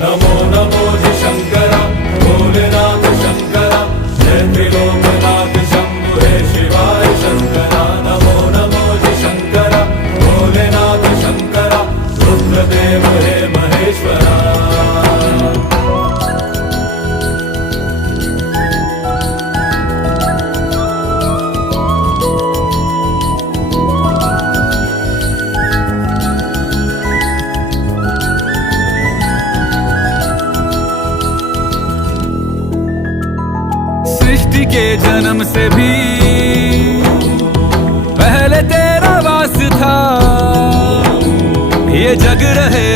नमो नमो जी शंकरा, भोलेनाथ शंकरा, जय त्रिलोकनाथ शंभु हे शिवाय शंकरा। नमो नमो जी शंकरा, भोलेनाथ शंकरा, रुद्रदेव हे महेश्वरा। सृष्टि के जन्म से भी पहले तेरा वास था, ये जग रहे